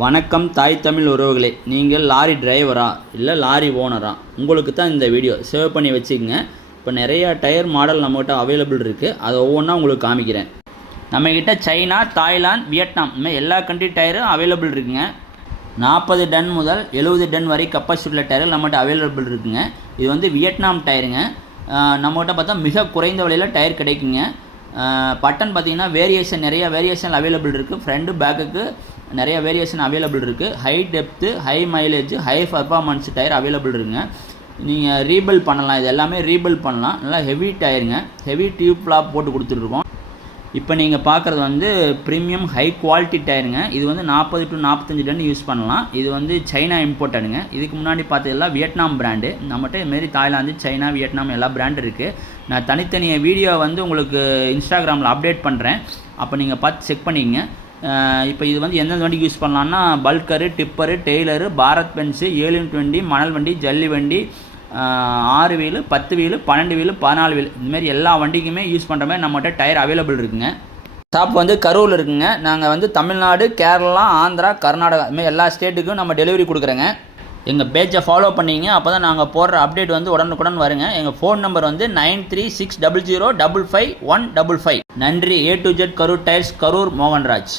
வணக்கம் தாய் தமிழ் உறவுகளே, நீங்கள் லாரி டிரைவரா இல்லை லாரி ஓனரா? உங்களுக்கு தான் இந்த வீடியோ. சேவ் பண்ணி வச்சுக்கோங்க. இப்போ நிறையா டயர் மாடல் நம்மகிட்ட அவைலபிள் இருக்குது. அதை ஒவ்வொன்றா உங்களுக்கு காமிக்கிறேன். நம்மக்கிட்ட சைனா, தாய்லாந்து, வியட்நாம் இந்த எல்லா கண்ட்ரி டயரும் அவைலபிள் இருக்குங்க. 40 டன் முதல் 70 டன் வரை கப்பாசிட்டி டயர்கள் நம்மகிட்ட அவைலபிள் இருக்குங்க. இது வந்து வியட்நாம் டயருங்க. நம்மகிட்ட பார்த்தா மிக குறைந்த விலையில் டயர் கிடைக்குங்க. பட்டன் பார்த்திங்கன்னா நிறைய வேரியேஷன் அவைலபிள் இருக்குது. ஃப்ரண்ட்டு பேக்குக்கு நிறைய வேரியேஷன் அவைலபிள் இருக்குது. High depth, high mileage, high performance tyre available இருக்குங்க. நீங்கள் ரீபில் பண்ணலாம். இது எல்லாமே ரீபில் பண்ணலாம். நல்லா ஹெவி டயருங்க. ஹெவி டியூப் ஃப்ளாப் போட்டு கொடுத்துட்ருக்கோம். இப்போ நீங்கள் பார்க்குறது வந்து ப்ரீமியம் ஹை குவாலிட்டி டயருங்க. இது வந்து 40 to 45 டன் யூஸ் பண்ணலாம். இது வந்து சைனா இம்போர்ட்டடுங்க. இதுக்கு முன்னாடி பார்த்ததெல்லாம் வியட்நாம் பிராண்டு. நம்மகிட்ட இதுமாரி தாய்லாந்து, சைனா, வியட்நாம் எல்லா பிராண்டு இருக்குது. நான் தனித்தனியாக வீடியோ வந்து உங்களுக்கு இன்ஸ்டாகிராமில் அப்டேட் பண்ணுறேன். அப்போ நீங்கள் பார்த்து செக் பண்ணிக்கங்க. இப்போ இது வந்து எந்தெந்த வண்டிக்கு யூஸ் பண்ணலான்னா பல்கரு, டிப்பரு, டெய்லரு, பாரத் பென்ஸு, 720, மணல் வண்டி, ஜல்லி வண்டி, 6 வீலு, 10 வீலு, 12 வீலு, 14 வீலு இதுமாரி எல்லா வண்டிக்குமே யூஸ் பண்ணுற மாதிரி நம்மகிட்ட டயர் அவைலபிள் இருக்குங்க. ஷாப் வந்து கரூரில் இருக்குங்க. நாங்கள் வந்து தமிழ்நாடு, கேரளா, ஆந்திரா, கர்நாடகா இதுமாதிரி எல்லா ஸ்டேட்டுக்கும் நம்ம டெலிவரி கொடுக்குறோங்க. எங்கள் பேஜை ஃபாலோ பண்ணிங்க. அப்போ தான் நாங்கள் போடுற அப்டேட் வந்து உடனுக்குடன் வருங்க. எங்கள் ஃபோன் நம்பர் வந்து 9360055155. நன்றி. A to Z Karur tyres, Karur, Mohanraj.